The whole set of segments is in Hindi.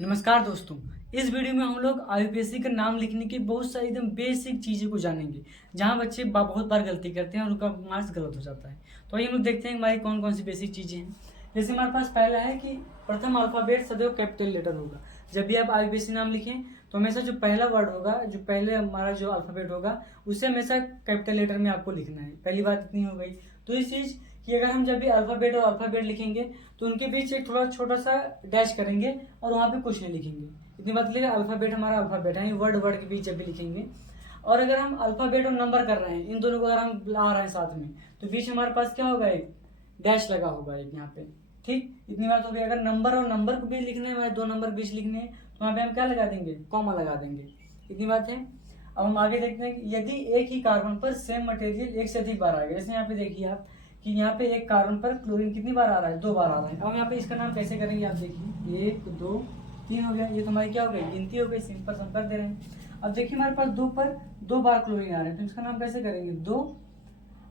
नमस्कार दोस्तों। इस वीडियो में हम लोग आईयूपीएससी का नाम लिखने की बहुत सारी एकदम बेसिक चीज़ों को जानेंगे, जहां बच्चे बहुत बार गलती करते हैं और उनका मार्क्स गलत हो जाता है। तो आइए हम लोग देखते हैं हमारी कौन कौन सी बेसिक चीज़ें हैं। जैसे हमारे पास पहला है कि प्रथम अल्फ़ाबेट सदैव कैपिटल लेटर होगा। जब भी आप आईयूपीएससी नाम लिखें तो हमेशा जो पहला वर्ड होगा, जो पहले हमारा जो अल्फ़ाबेट होगा, उसे हमेशा कैपिटल लेटर में आपको लिखना है। पहली बात इतनी हो गई। तो इस चीज़ कि अगर हम जब भी अल्फ़ाबेट और अल्फ़ाबेट लिखेंगे तो उनके बीच एक थोड़ा छोटा सा डैश करेंगे और वहाँ पे कुछ नहीं लिखेंगे। इतनी बात लिखा, अल्फ़ाबेट हमारा अल्फ़ाबेट है, वर्ड वर्ड के बीच जब भी लिखेंगे। और अगर हम अल्फ़ाबेट और नंबर कर रहे हैं, इन दोनों को अगर हम ला रहे हैं साथ में, तो बीच हमारे पास क्या होगा, एक डैश लगा होगा एक यहाँ पे। ठीक, इतनी बात हो गई। अगर नंबर और नंबर को भी लिखने हैं, दो नंबर बीच लिखने हैं, तो वहाँ पे हम क्या लगा देंगे, कॉमा लगा देंगे। इतनी बात है। अब हम आगे देखते हैं कि यदि एक ही कार्बन पर सेम मटेरियल एक से अधिक बार आएगा, जैसे यहाँ पे देखिए आप कि यहाँ पे एक कार्बन पर क्लोरीन कितनी बार आ रहा है, 2 बार आ रहा है। अब यहाँ पे इसका नाम कैसे करेंगे, आप देखिए 1 2 3 हो गया। ये तो हमारी क्या हो गई, गिनती हो गई, सिंपल हम कर दे रहे हैं। अब देखिए हमारे पास 2 पर 2 बार क्लोरीन आ रहे हैं, तो इसका नाम कैसे करेंगे, 2।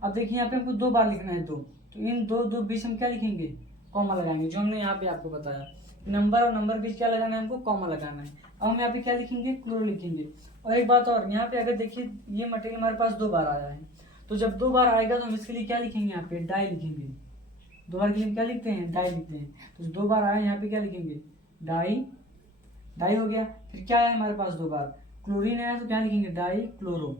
अब देखिए यहाँ पे हमको 2 बार लिखना है, 2, तो इन दो बीच हम क्या लिखेंगे, कॉमा लगाएंगे, जो हमने यहाँ पे आपको बताया। नंबर और नंबर बीच क्या लगाना है, हमको कॉमा लगाना है। अब हम यहाँ पे क्या लिखेंगे, क्लोरो लिखेंगे। और एक बात और, यहाँ पे अगर देखिए ये मटेरियल हमारे पास 2 बार आया है, तो जब 2 बार आएगा तो हम इसके लिए क्या लिखेंगे, यहाँ पे डाई लिखेंगे। 2 बार के लिए क्या लिखते हैं, डाई लिखते हैं। तो 2 बार आया यहाँ पे क्या लिखेंगे, डाई। डाई हो गया। फिर क्या है हमारे पास, 2 बार क्लोरीन है, तो क्या लिखेंगे, डाई क्लोरो।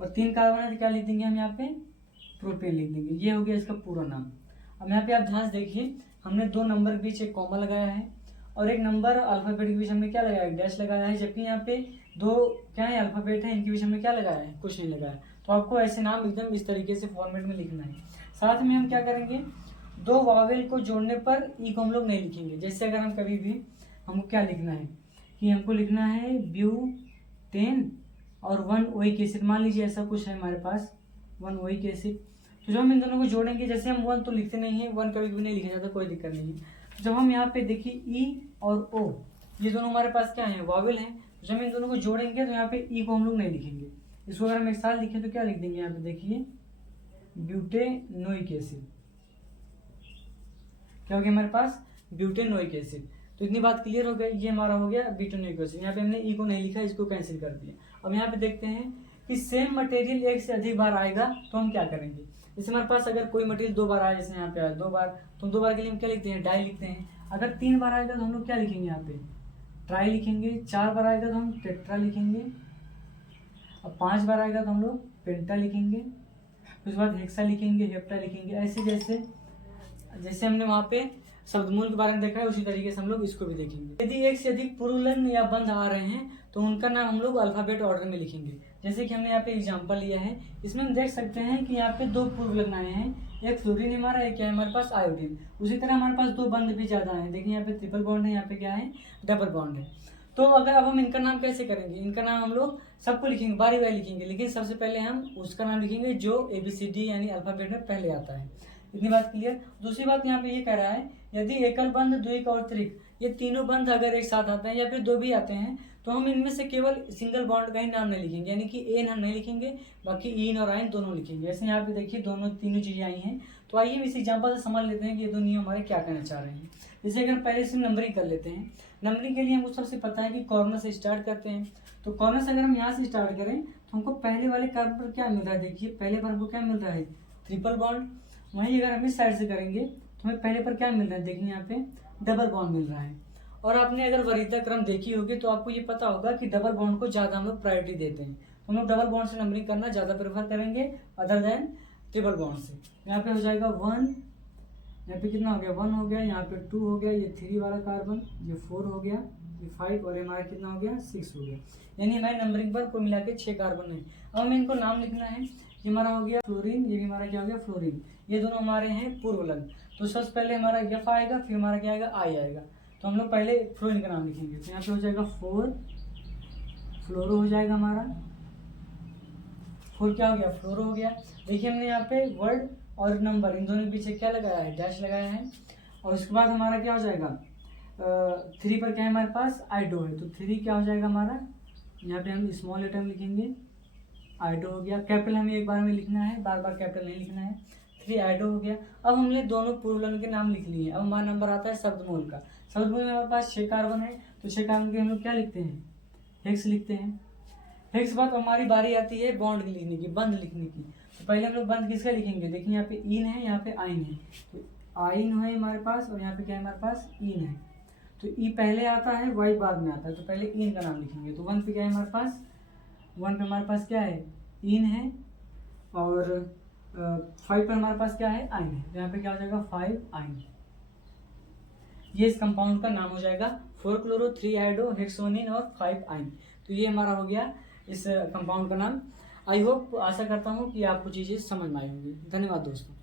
और 3 कार्बन है तो क्या लिख देंगे हम यहाँ पे, प्रोपेन लिख देंगे। ये हो गया इसका पूरा नाम। अब यहाँ पे आप ध्यान से देखिए, हमने 2 नंबर के बीच एक कॉमा लगाया है और एक नंबर अल्फाबेट के बीच हमने क्या लगाया, डैश लगाया है। जबकि यहाँ पे 2 क्या है, अल्फाबेट है, इनके बीच हमने क्या लगाया है, कुछ नहीं लगाया। तो आपको ऐसे नाम एकदम इस तरीके से फॉर्मेट में लिखना है। साथ में हम क्या करेंगे, 2 वावेल को जोड़ने पर ई को हम लोग नहीं लिखेंगे। जैसे अगर हम कभी भी, हमको क्या लिखना है कि हमको लिखना है ब्यूटेन और 1 ओइक एसिड, मान लीजिए ऐसा कुछ है हमारे पास, 1 ओइक एसिड। तो जब हम इन दोनों को जोड़ेंगे, जैसे हम 1 तो लिखते नहीं है, 1 कभी भी नहीं लिखा जाता, कोई दिक्कत नहीं है। जब हम यहाँ पे देखिए ई और ओ, ये दोनों हमारे पास क्या है, वावेल हैं। जब हम इन दोनों को जोड़ेंगे तो यहाँ पे ई को हम लोग नहीं लिखेंगे। इसको अगर हम एक साथ लिखें तो क्या लिख देंगे, यहाँ पे देखिए ब्यूटेनोइक एसिड। क्या हो गया हमारे पास, ब्यूटेनोइक एसिड। तो इतनी बात क्लियर हो गई। ये हमारा हो गया ब्यूटेनोइक एसिड। यहाँ पे हमने ई को नहीं लिखा, इसको कैंसिल कर दिया। अब यहाँ पे देखते हैं कि सेम मटेरियल एक से अधिक बार आएगा तो हम क्या करेंगे। जैसे हमारे पास अगर कोई मटेरियल 2 बार आया, जैसे यहाँ पे आया 2 बार, तो 2 बार के लिए हम क्या लिखते हैं, डाई लिखते हैं। अगर 3 बार आएगा तो हम लोग क्या लिखेंगे, यहाँ पे ट्राई लिखेंगे। 4 बार आएगा तो हम टेट्रा लिखेंगे। अब 5 बार आएगा तो हम लोग पेंटा लिखेंगे। उसके बाद हेक्सा लिखेंगे, हेप्टा लिखेंगे। ऐसे जैसे जैसे हमने वहाँ पे शब्दमूल के बारे में देखा है, उसी तरीके से हम लोग इसको भी देखेंगे। यदि एक से अधिक पुरुलन या बंध आ रहे हैं तो उनका नाम हम लोग अल्फाबेट ऑर्डर में लिखेंगे। जैसे कि हमने यहाँ पे एग्जांपल लिया है, इसमें हम देख सकते हैं कि यहाँ पे 2 पुरुलन आए हैं, एक फ्लोरीन हमारा, एक क्या है हमारे पास, आयोडीन। उसी तरह हमारे पास 2 बंध भी ज्यादा है। देखिए यहाँ पे ट्रिपल बॉन्ड है, यहाँ पे क्या है, डबल बॉन्ड है। तो अगर अब हम इनका नाम कैसे करेंगे, इनका नाम हम लोग सबको लिखेंगे, बारी बारी लिखेंगे, लेकिन सबसे पहले हम उसका नाम लिखेंगे जो ABCD यानी अल्फाबेट में पहले आता है। इतनी बात क्लियर। दूसरी बात यहाँ पे ये कह रहा है, यदि एकल बंध, द्विक और त्रिक, ये तीनों बंध अगर एक साथ आते हैं या फिर 2 भी आते हैं, तो हम इनमें से केवल सिंगल बॉन्ड का ही नाम नहीं लिखेंगे, यानी कि एन हम नहीं लिखेंगे, बाकी ईन और आइन दोनों लिखेंगे। जैसे यहाँ पे देखिए दोनों तीनों चीजें आई हैं। तो आइए इस एग्जाम्पल से समझ लेते हैं कि ये दो नियम हमारे क्या कहना चाह रहे हैं। जैसे अगर पहले से नंबरिंग कर लेते हैं, नंबरिंग के लिए हमको सबसे पता है कि कॉर्नर से स्टार्ट करते हैं। तो कॉर्नर से अगर हम यहाँ से स्टार्ट करें तो हमको पहले वाले कार्बन पर क्या मिल रहा है, देखिए पहले पर हमको क्या मिल रहा है, ट्रिपल बॉन्ड। वहीं अगर हम इस साइड से करेंगे तो हमें पहले पर क्या मिल रहा है, देखिए यहाँ पे डबल बॉन्ड मिल रहा है। और आपने अगर वरीयता क्रम देखी होगी तो आपको ये पता होगा कि डबल बॉन्ड को ज़्यादा हम लोग प्रायोरिटी देते हैं। तो हम लोग डबल बॉन्ड से नंबरिंग करना ज़्यादा प्रेफर करेंगे अदर देन ट्रिपल बॉन्ड से। यहाँ पे हो जाएगा 1, यहाँ पे कितना हो गया, 1 हो गया, यहाँ पे 2 हो गया, ये 3 वाला कार्बन, ये 4 हो गया, ये 5 और हमारा कितना हो गया, 6 हो गया। यानी हमारे नंबरिंग पर कुल मिला के 6 कार्बन है। अब हमें इनको नाम लिखना है। ये हमारा हो गया फ्लोरीन, ये भी हमारा क्या हो गया, फ्लोरीन। ये दोनों हमारे हैं पूर्वलग्न। तो सबसे पहले हमारा एफ आएगा, फिर हमारा क्या आएगा, आई आएगा। तो हम लोग पहले फ्लोरीन का नाम लिखेंगे। तो यहाँ पे हो जाएगा 4, फ्लोरो हो जाएगा हमारा। 4 क्या हो गया, फ्लोरो हो गया। देखिए हमने यहाँ पे वर्ड और नंबर इन दोनों के पीछे क्या लगाया है, डैश लगाया है। और उसके बाद हमारा क्या हो जाएगा, 3 पर क्या है हमारे पास, आइडो है। तो 3 क्या हो जाएगा हमारा, यहाँ पे हम स्मॉल लेटर में लिखेंगे, आइडो हो गया। कैपिटल हमें एक बार में लिखना है, बार बार कैपिटल नहीं लिखना है। 3 आयोडो हो गया। अब हमने दोनों पुरुलन के नाम लिख लिए। अब हमारा नंबर आता है शब्दमूल का। शब्दमूल में हमारे पास 6 कार्बन है, तो 6 कार्बन के हम लोग क्या लिखते हैं, हेक्स लिखते हैं। हेक्स के बाद हमारी बारी आती है बॉन्ड लिखने की, बंध लिखने की। तो पहले हम लोग बंध किसका लिखेंगे, देखिए यहाँ पे इन है, यहाँ पे आइन है, तो आइन है हमारे पास, और यहाँ पे क्या है हमारे पास, इन है। तो ई पहले आता है, वाई बाद में आता है, तो पहले इन का नाम लिखेंगे। तो 1 पे क्या है हमारे पास, 1 पे हमारे पास क्या है, इन है, और 5 पर हमारे पास क्या है, आइन है। तो यहाँ पे क्या हो जाएगा, 5 आइन। ये इस कंपाउंड का नाम हो जाएगा 4 क्लोरो 3 आयोडो हेक्सोनिन और 5 आइन। तो ये हमारा हो गया इस कंपाउंड का नाम। आई होप, आशा करता हूँ कि आपको चीज़ें समझ में आई होंगी। धन्यवाद दोस्तों।